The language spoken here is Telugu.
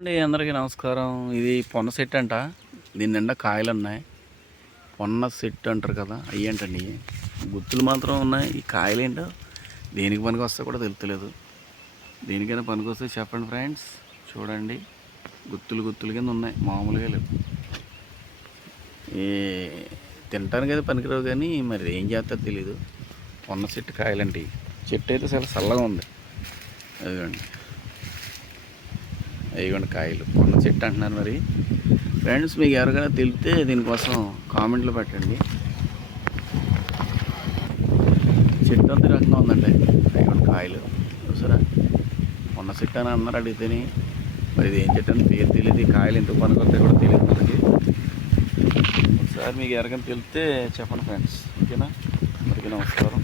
అండి అందరికీ నమస్కారం. ఇది పొన్న చెట్టు అంట. దీని నిండా కాయలు ఉన్నాయి. పొన్న చెట్టు అంటారు కదా, అవి ఏంటండి గుత్తులు మాత్రం ఉన్నాయి. ఈ కాయలు ఏంటో దేనికి పనికి వస్తే కూడా తెలుస్తలేదు. దేనికైనా పనికి వస్తే చెప్పండి ఫ్రెండ్స్. చూడండి, గుత్తులు గుత్తులు కింద ఉన్నాయి, మామూలుగా లేవు. ఈ తినటానికి అయితే పనికిరావు, కానీ మరి ఏం చేస్తారో తెలీదు. పొన్న చెట్టు కాయలండి. చెట్టు అయితే చాలా చల్లగా ఉంది. అదిగోండి, అయ్యండి కాయలు. పొన్న చెట్టు అంటున్నారు. మరి ఫ్రెండ్స్, మీకు ఎవరికైనా తెలిస్తే దీనికోసం కామెంట్లో పెట్టండి. చెట్టు అంత రకంగా ఉందండి. అయ్యండి కాయలు చూసారా. పొన్న చెట్టు అని అన్నారు అడిగితేనే. మరి ఇది ఏం చెట్టు అని పేరు తెలియదు. ఈ కాయలు ఎందుకు పనికొస్తాయి కూడా తెలియదు మనకి. ఒకసారి మీకు ఎవరికైనా తెలిస్తే చెప్పండి ఫ్రెండ్స్. ఓకేనా? అందరికీ నమస్కారం.